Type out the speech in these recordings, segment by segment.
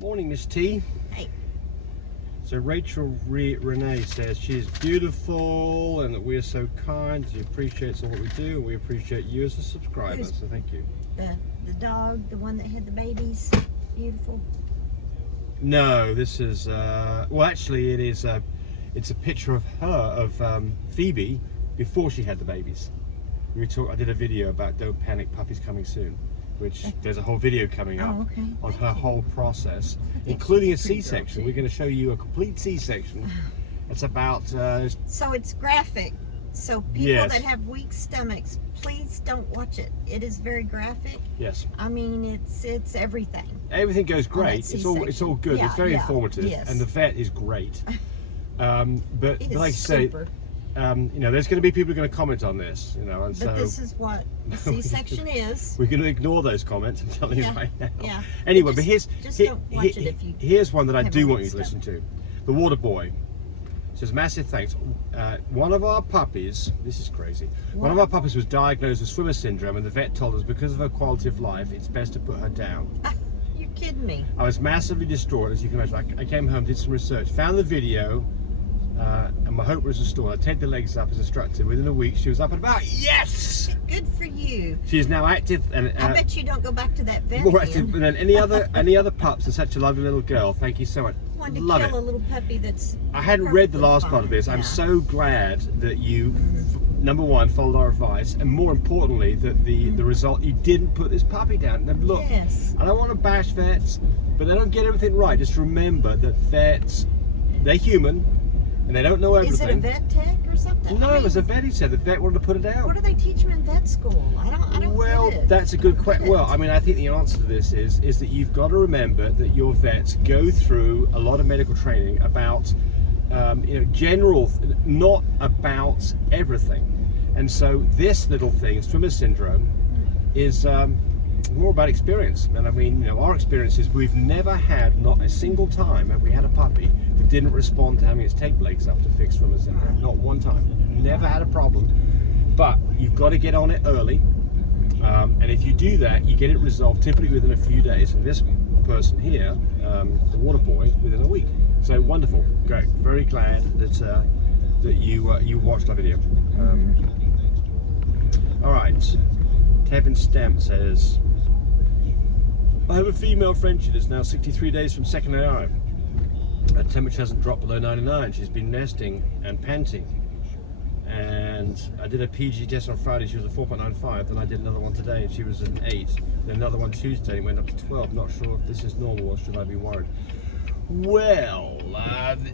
Morning, Miss T. Hey. So Rachel Renee says she's beautiful and that we are so kind. She appreciates all that we do, and we appreciate you as a subscriber. So thank you. The dog, the one that had the babies, beautiful. No, this is well, actually, it is. It's a picture of her, of Phoebe, before she had the babies. I did a video about Don't Panic, Puppies Coming Soon, which there's a whole video coming up on her whole process, including a C-section. We're going to show you a complete C-section. It's about... so it's graphic. So people that have weak stomachs, please don't watch it. It is very graphic. Yes. I mean, it's everything. Everything goes great. It's all good. Yeah, it's very informative, and the vet is great. But like I say, you know, there's going to be people who are going to comment on this, you know, and but this is what the C-section is. We're going to ignore those comments and tell you right now. Yeah. Anyway, just, but here's one that I do want you to listen to. The Water Boy says, massive thanks. One of our puppies, this is crazy, one of our puppies was diagnosed with swimmer syndrome, and the vet told us because of her quality of life, it's best to put her down. You're kidding me. I was massively distraught, as you can imagine. I came home, did some research, found the video, and my hope was restored. I take the legs up as instructed. Within a week, she was up and about. Yes! Good for you. She is now active, and I bet you don't go back to that vet more active than any other pups. And such a lovely little girl. Thank you so much. Wanted to Love kill it. a little puppy that's. I hadn't read the last part of this. I'm so glad that you, number one, followed our advice, and more importantly, that the result, you didn't put this puppy down. Now, look, I don't want to bash vets, but they don't get everything right. Just remember that vets, they're human. And they don't know everything. Is it a vet tech or something? No, it was a vet. He said the vet wanted to put it out. What do they teach them in vet school? I don't well, get it. That's a good question. Well, I mean, I think the answer to this is that you've got to remember that your vets go through a lot of medical training about, you know, general, not about everything. And so this little thing, swimmer syndrome, is more about experience. And I mean, you know, our experience is we've never had, not a single time have we had a puppy that didn't respond to having its tape legs up to fix swimmer syndrome. Not one time. Never had a problem. But you've got to get on it early. And if you do that, you get it resolved typically within a few days. And this person here, the Water Boy, within a week. So wonderful. Great. Very glad that you watched our video. All right. Kevin Stamp says, I have a female Frenchie that's now 63 days from second AI. Her temperature hasn't dropped below 99. She's been nesting and panting. And I did a PG test on Friday. She was a 4.95. Then I did another one today, and she was an 8. Then another one Tuesday, and went up to 12. Not sure if this is normal or should I be worried. Well,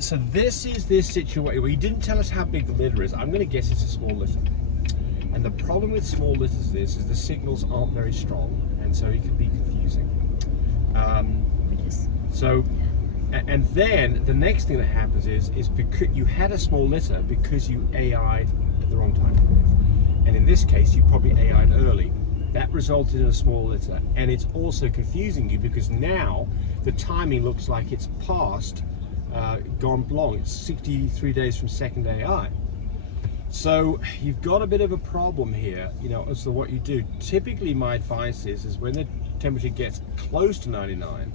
so this is this situation. Well, you didn't tell us how big the litter is. I'm going to guess it's a small litter. And the problem with small litters is the signals aren't very strong, and so it can be confusing. And then the next thing that happens is because you had a small litter because you AI'd at the wrong time. And in this case, you probably AI'd early. That resulted in a small litter, and it's also confusing you because now the timing looks like it's past, gone long. It's 63 days from second AI. So you've got a bit of a problem here, you know, as to what you do. Typically my advice is when the temperature gets close to 99,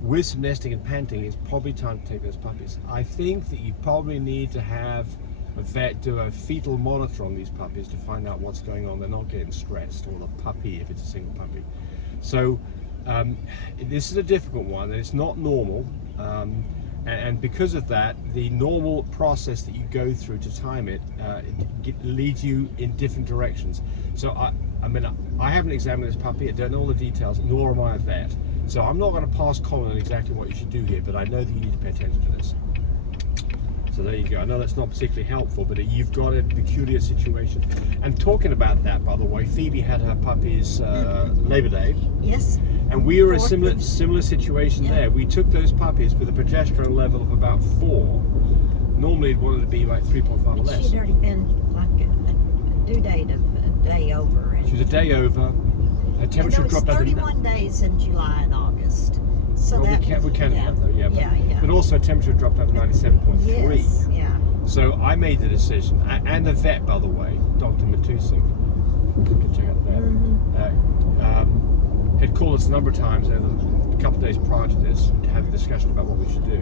with some nesting and panting, it's probably time to take those puppies. I think that you probably need to have a vet do a fetal monitor on these puppies to find out what's going on. They're not getting stressed, or the puppy if it's a single puppy. So this is a difficult one, and it's not normal. And because of that, the normal process that you go through to time it leads you in different directions. So I mean, I haven't examined this puppy. I don't know all the details, nor am I a vet. So I'm not going to pass comment on exactly what you should do here, but I know that you need to pay attention to this. So there you go. I know that's not particularly helpful, but you've got a peculiar situation. And talking about that, by the way, Phoebe had her puppies Labor Day. Yes. And we were a similar situation there. We took those puppies with a progesterone level of about 4. Normally it wanted to be like 3.5 or less. She'd already been like a due date of a day over. She was a day over. Her temperature dropped down to 31 days in July and August. So well, that we can have though, yeah. Yeah. But also temperature dropped down to 97.3. Yes, yeah. So I made the decision, and the vet, by the way, Dr. Matusik, you can check out the vet, had called us a number of times over the couple of days prior to this to have a discussion about what we should do,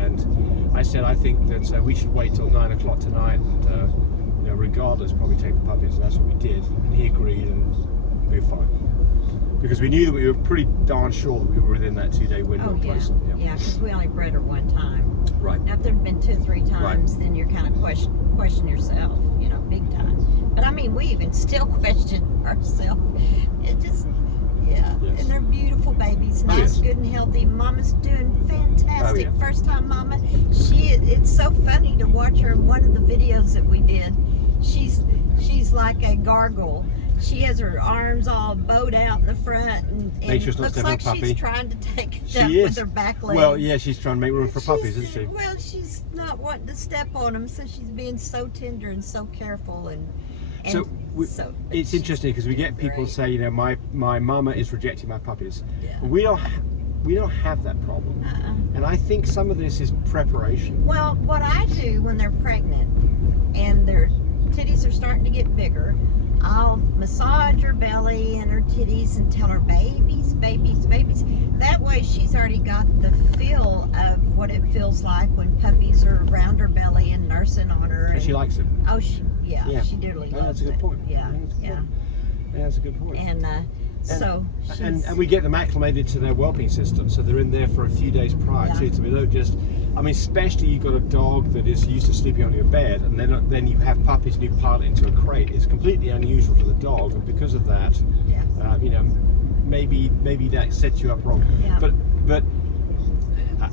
and I said I think that we should wait till 9 o'clock tonight, and regardless, probably take the puppies, and that's what we did. And he agreed, and we were fine because we knew that we were pretty darn sure that we were within that 2-day window. Oh yeah, yeah, because we only bred her one time. Right. Now, if there've been 2 or 3 times, then you're kind of question yourself, big time. But I mean, we even still question ourselves. It just, yeah. Yes. And they're beautiful babies, nice, yes. good and healthy. Mama's doing fantastic. Oh, yeah. First time mama. It's so funny to watch her in one of the videos that we did. She's like a gargoyle. She has her arms all bowed out in the front, and looks like she's trying to take it up with her back legs. Well, yeah, she's trying to make room for puppies, isn't she? Well, she's not wanting to step on them, so she's being so tender and so careful. So it's interesting because we get people say, my mama is rejecting my puppies. Yeah. We don't have that problem, and I think some of this is preparation. Well, what I do when they're pregnant and their titties are starting to get bigger, I'll massage her belly and her titties and tell her babies, babies, babies. That way she's already got the feel of what it feels like when puppies are around her belly and nursing on her. And she likes it. Oh, she dearly loves it. That's a good point. Yeah, yeah. That's a good point. And we get them acclimated to their whelping system, so they're in there for a few days prior too. So we don't just, especially you've got a dog that is used to sleeping on your bed, and then you have puppies and you pile it into a crate. It's completely unusual for the dog, and because of that, maybe that sets you up wrong. Yeah. But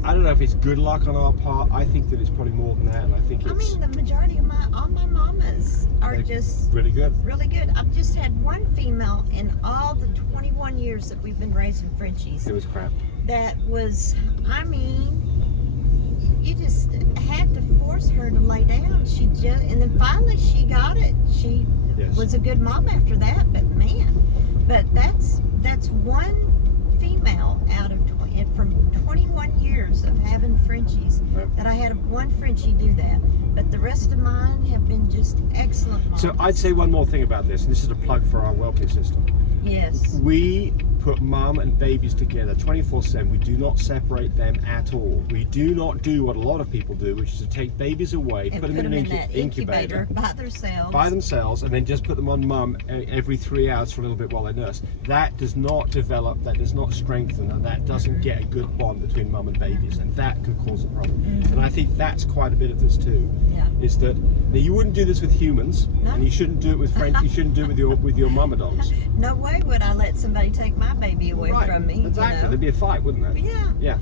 I don't know if it's good luck on our part. I think that it's probably more than that, and I think it's. The majority of all my mamas are just really good. Really good. I've just had one female in all the 21 years that we've been raising Frenchies. It was crap. That was, you just had to force her to lay down. And then finally she got it. She was a good mom after that. But man, that's one female out of from 21 years of having Frenchies that I had one Frenchie do that. But the rest of mine have been just excellent moms. So I'd say one more thing about this, and this is a plug for our whelping system. Yes. We put mum and babies together 24/7. We do not separate them at all. We do not do what a lot of people do, which is to take babies away, and put them in an incubator by themselves, and then just put them on mum every 3 hours for a little bit while they nurse. That does not develop, that does not strengthen, and that doesn't get a good bond between mum and babies, and that could cause a problem. And I think that's quite a bit of this too. Yeah. Is that now you wouldn't do this with humans, and you shouldn't do it with French. You shouldn't do it with your mama dogs. No way would I let somebody take my baby away from me. Exactly. There'd be a fight, wouldn't there? Yeah.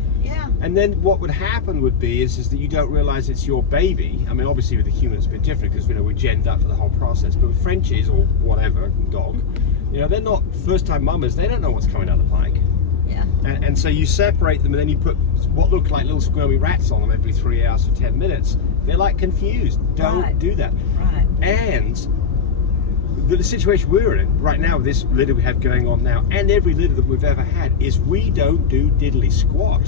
And then what would happen would be is that you don't realise it's your baby. Obviously with the human it's a bit different because we're genned up for the whole process. But with Frenchies or whatever dog, they're not first-time mamas. They don't know what's coming down the pike. Yeah. And so you separate them, and then you put what look like little squirmy rats on them every 3 hours for 10 minutes. They're like confused. Don't do that. Right. And the situation we're in right now with this litter we have going on now, and every litter that we've ever had, is we don't do diddly squat.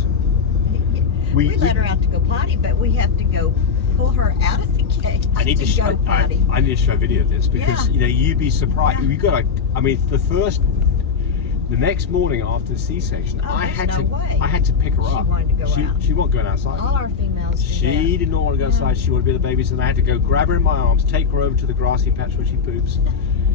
We let her out to go potty, but we have to go pull her out of the cage I need to show a video of this because you'd be surprised. We got the next morning after the C-section, I had to pick her up. She wanted to go out. She wasn't going outside. All our females do She did not want to go outside. She wanted to be with the babies, and I had to go grab her in my arms, take her over to the grassy patch where she poops.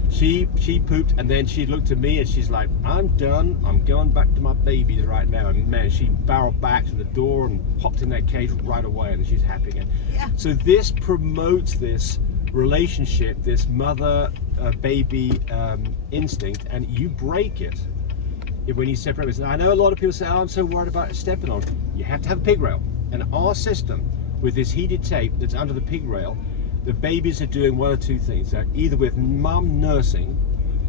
She pooped, and then she looked at me and she's like, I'm done. I'm going back to my babies right now. And man, she barreled back to the door and popped in that cage right away, and she's happy again. Yeah. So this promotes this relationship, this mother-baby instinct, and you break it when you separate it. And I know a lot of people say, I'm so worried about stepping on. You have to have a pig rail. And our system, with this heated tape that's under the pig rail, the babies are doing one or two things. They're either with mum nursing,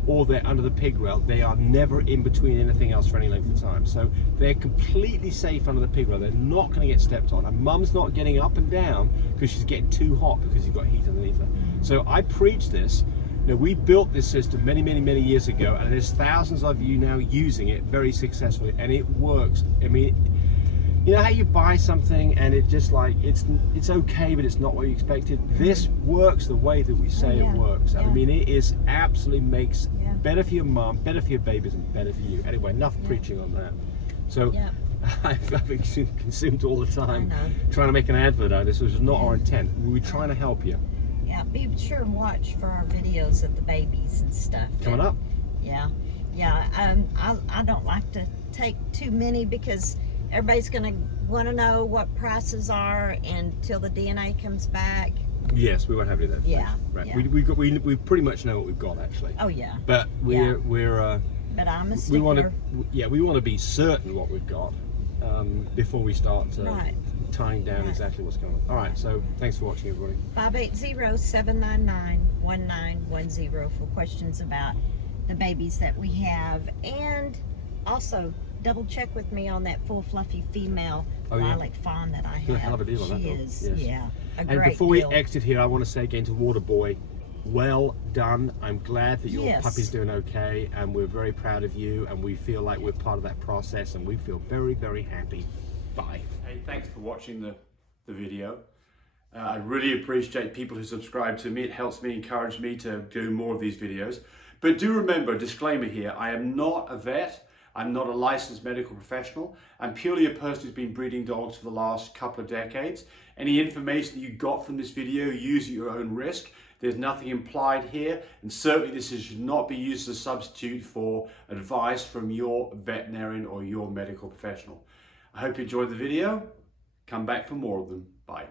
or they're under the pig rail. They are never in between anything else for any length of time. So they're completely safe under the pig rail. They're not going to get stepped on. And mum's not getting up and down because she's getting too hot because you've got heat underneath her. So I preach this. We built this system many, many, many years ago, and there's thousands of you now using it very successfully, and it works. You know how you buy something and it just it's okay, but it's not what you expected? This works the way that we say it works. It is absolutely makes better for your mom, better for your babies, and better for you. Anyway, enough preaching on that. So Yep. I've consumed all the time I know. trying to make an advert out of this, which was not our intent. We were trying to help you. Yeah, be sure and watch for our videos of the babies and stuff. Coming up. Yeah. I don't like to take too many because everybody's going to want to know what prices are until the DNA comes back. Yes, we won't have any of that. Yeah. Right. Yeah. We pretty much know what we've got actually. Oh yeah. But we're But I'm a we stickler. want to be certain what we've got before we start tying down exactly what's going on. All right. So thanks for watching, everybody. 580-799-1910 for questions about the babies that we have, and also double check with me on that full fluffy female lilac fawn that I have. Hell of a deal on that She dog. is, Yes. yeah, a And great before deal. we exit here, I want to say again to Waterboy, well done. I'm glad that your puppy's doing okay, and we're very proud of you, and we feel like we're part of that process, and we feel very, very happy. Bye. Hey, thanks for watching the video. I really appreciate people who subscribe to me. It helps me, encourage me to do more of these videos. But do remember, disclaimer here, I am not a vet. I'm not a licensed medical professional. I'm purely a person who's been breeding dogs for the last couple of decades. Any information that you got from this video, use at your own risk. There's nothing implied here, and certainly this should not be used as a substitute for advice from your veterinarian or your medical professional. I hope you enjoyed the video. Come back for more of them. Bye.